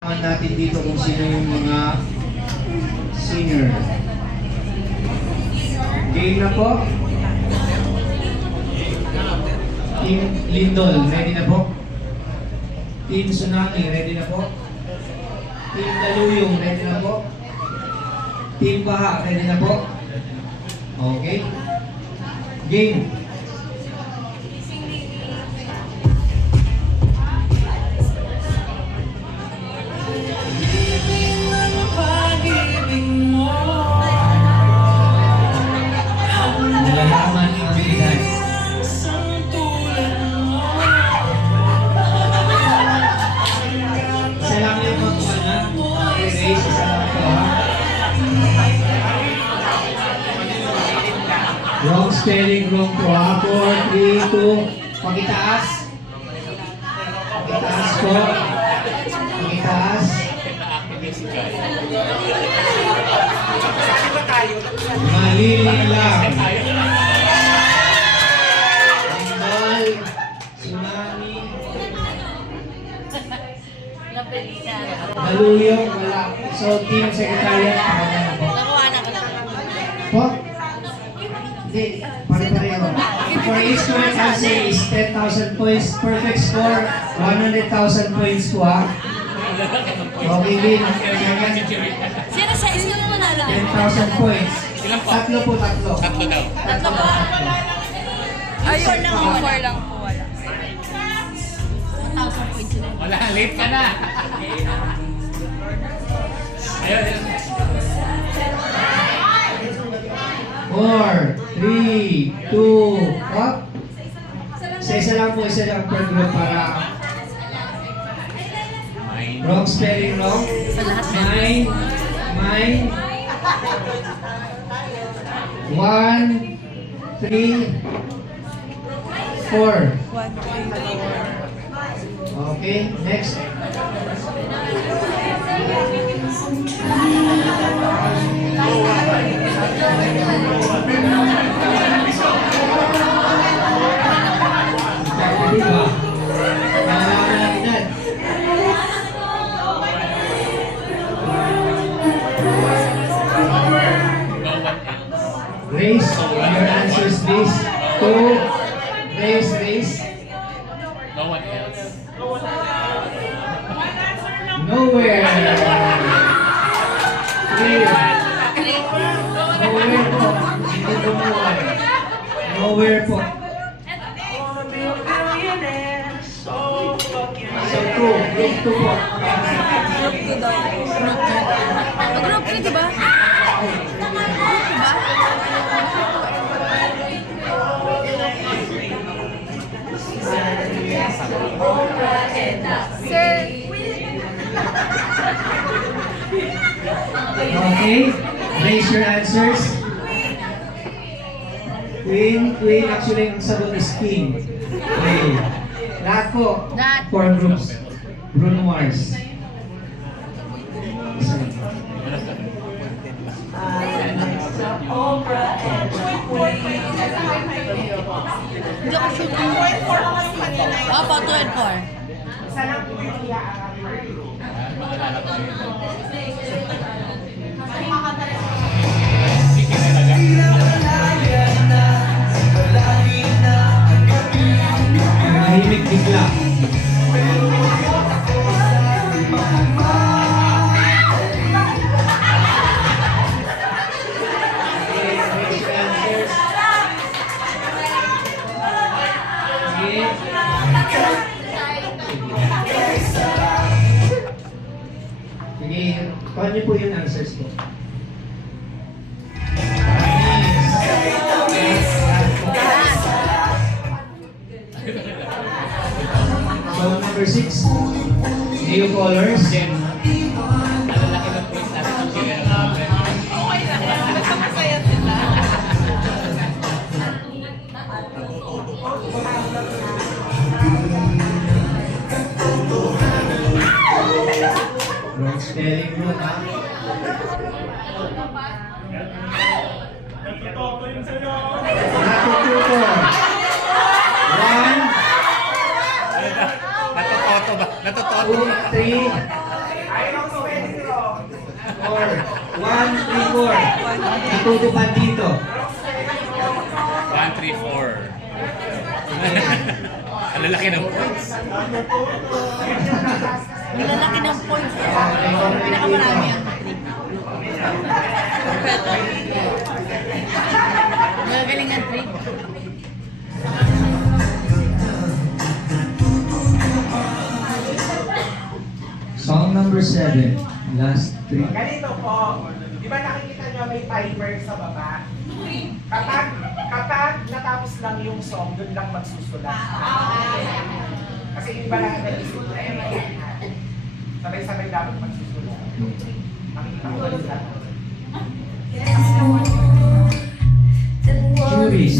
Natin dito kung sino yung mga singer. Game na po. Team Lindol, ready na po? Team Tsunami, ready na po? Team Daluyong, ready na po? Team Baha, ready na po? Okay. Game. Nalalaman ang habilidad. Isa lang yung mga race, isa lang ito ha. Wrong spelling, wrong po ha. 4, 3, 2, pagitaas. Pagitaas po. Pagitaas. Mali lang. Lindol, Tsunami, Daluyong, wala. So, team secretariat, Nakuha na ko. po? Hindi, pare-pareho. For each correct answer is 10,000 points. Perfect score, 100,000 points po ha. Okay, Vin. Sino sa isyo mo manalo? 10,000 points. Tatlo po, tatlo. Tatlo daw. Tatlo ba? Ayun lang, four lang po. Wala. 1,000 points sila. Wala, late ka na. Ayun, ayun. 4, 3, 2, up. Isa lang po, isa lang per group para wrong spelling, wrong. Mine, mine. 1, 3, 4. Okay, next. Diba? Nalalaman natin yan. Race, your answers please. 2, race, race. No one else. Nowhere. 3. Nowhere po. Hindi bumuhay. Nowhere po. So 2, group 2 po. Group 2 daw. Group 2, di ba? Diba? Sir. Okay, raise your answers. Queen, queen, actually ang sagot is king. Okay. Lahat po. Lahat. 4 groups. Bruno Mars. Isa lang. Hindi ako sure kung 4. Opo, 2 and 4. Sige talaga. Tahimik bigla. Okay, raise your answers. Sige, kuha niyo po yung answers po. So, number 6, Neo Colors. Then, malalaki ng points natin kung sino yung number. Wrong spelling mo, ha? Natututo. 1, Natutoto ba? Natutoto. 2, 3, Natutupad dito. 1, 3, 4. Ang lalaki ng points. Ang lalaki ng points. Pinakamarami ang trick. Magaling ang trick. Song number 7. Last 3. Ganito po, di ba nakikita nyo may timer sa baba? Kapag natapos lang yung song, doon lang magsusulat. Kasi yung iba lang nag-isip na sabay-sabay dapat magsusulat. Makikita ko ba lang? Juris.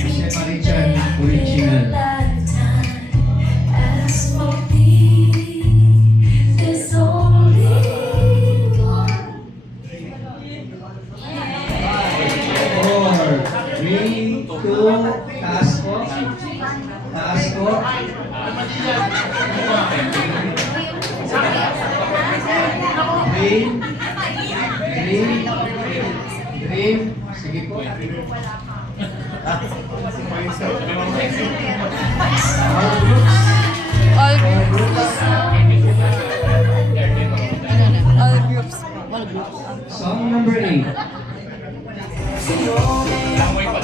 Jose Marichan Original. Taas ko. Taas ko. Dream. Sige po. All groups. All groups. All groups. Song number 8. Langoy pa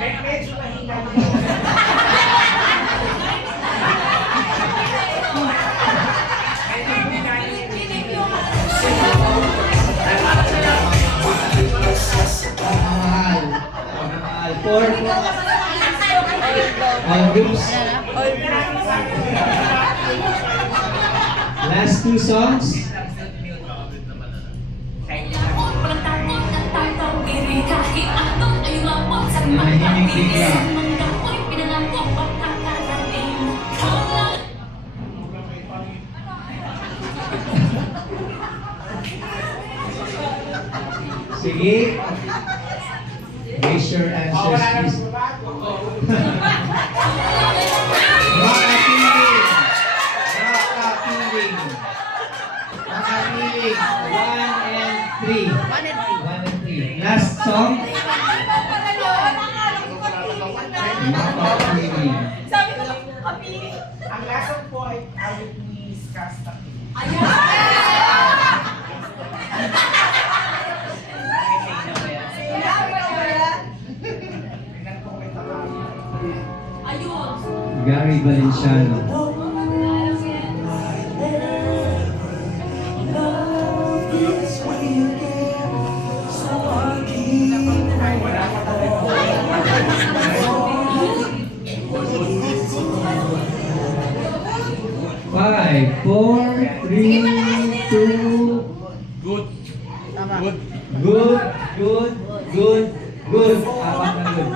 Medyo mahina Mahal. For all groups. All groups. Last 2 songs. Nanahimik bigla. Sige. Raise your answers, please. Makapiling. Makapiling. Makapiling. 1 and 3. 1 and 3. 1 and 3. Last song. Makapiling. Ang last song po ay awit ni Skasta. Gary Valenciano. Five, four, three, two. Good. Tama. Good. Good. Apat na good.